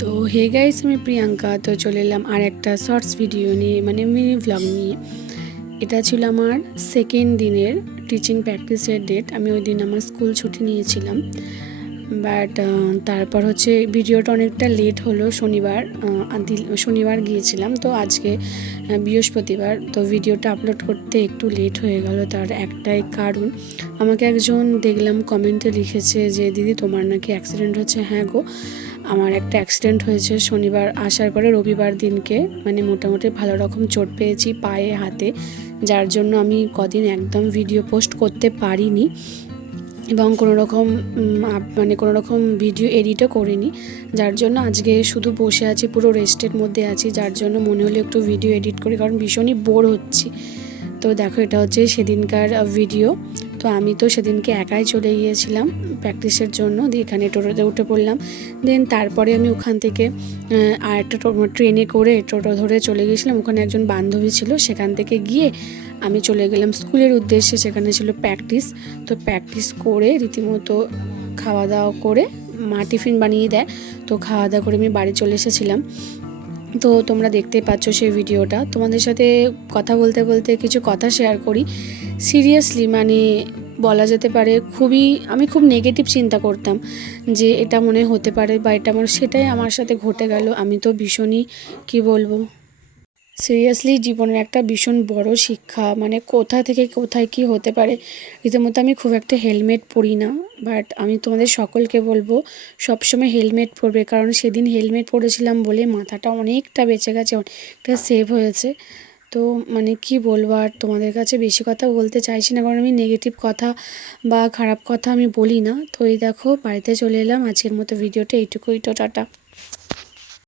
তো hey guys, আমি প্রিয়াঙ্কা। তো চলে এলাম আর একটা শর্টস ভিডিও নিয়ে, মানে মিনি ভ্লগ নিয়ে। এটা ছিল আমার সেকেন্ড দিনের টিচিং প্র্যাকটিসের ডেট। আমি ওই দিন আমার স্কুল ছুটি নিয়েছিলাম, বাট তারপর হচ্ছে ভিডিওটা অনেকটা লেট হলো। শনিবার গিয়েছিলাম, তো আজকে বৃহস্পতিবার, তো ভিডিওটা আপলোড করতে একটু লেট হয়ে গেল। তার একটাই কারণ, আমাকে একজন দেখলাম কমেন্টে লিখেছে যে দিদি তোমার নাকি অ্যাক্সিডেন্ট হচ্ছে। হ্যাঁ গো, আমার একটা অ্যাক্সিডেন্ট হয়েছে শনিবার আসার পরে রবিবার দিনকে। মানে মোটামুটি ভালো রকম চোট পেয়েছি পায়ে, হাতে, যার জন্য আমি কদিন একদম ভিডিও পোস্ট করতে পারিনি এবং কোনো রকম ভিডিও এডিটও করিনি। যার জন্য আজকে শুধু বসে আছি, পুরো রেস্টের মধ্যে আছি। যার জন্য মনে হলো একটু ভিডিও এডিট করি, কারণ ভীষণই বোর হচ্ছি। তো দেখো, এটা হচ্ছে সেদিনকার ভিডিও। তো আমি তো সেদিনকে একাই চলে গিয়েছিলাম প্র্যাকটিসের জন্য, দিয়ে এখানে টোটোতে উঠে পড়লাম। দেন তারপরে আমি ওখান থেকে আর একটা ট্রেনে করে টোটো ধরে চলে গিয়েছিলাম। ওখানে একজন বান্ধবী ছিল, সেখান থেকে গিয়ে আমি চলে গেলাম স্কুলের উদ্দেশ্যে। সেখানে ছিল প্র্যাকটিস। তো প্র্যাকটিস করে রীতিমতো খাওয়া দাওয়া করে, মা টিফিন বানিয়ে দেয়, তো খাওয়া দাওয়া করে আমি বাড়ি চলে এসেছিলাম। তো তোমরা দেখতেই পাচ্ছ সেই ভিডিওটা। তোমাদের সাথে কথা বলতে বলতে কিছু কথা শেয়ার করি। সিরিয়াসলি, মানে বলা যেতে পারে আমি খুব নেগেটিভ চিন্তা করতাম যে এটা মনে হতে পারে বা এটা সেটাই আমার সাথে ঘটে গেল। আমি তো ভীষণই, কি বলবো, সিরিয়াসলি জীবনের একটা ভীষণ বড় শিক্ষা। মানে কোথা থেকে কোথায় কি হতে পারে। রীতিমতো আমি খুব একটা হেলমেট পরি না, বাট আমি তোমাদের সকলকে বলবো সবসময় হেলমেট পরবে, কারণ সেদিন হেলমেট পরেছিলাম বলে মাথাটা অনেকটা বেঁচে গেছে, অনেকটা সেভ হয়েছে। তো মানে কি বলবো, আর তোমাদের কাছে বেশি কথা বলতে চাইছি না, কারণ আমি নেগেটিভ কথা বা খারাপ কথা আমি বলি না। তো এই দেখো, বাড়িতে চলে এলাম। আজকের মতো ভিডিওটা এইটুকুই। তো টাটা।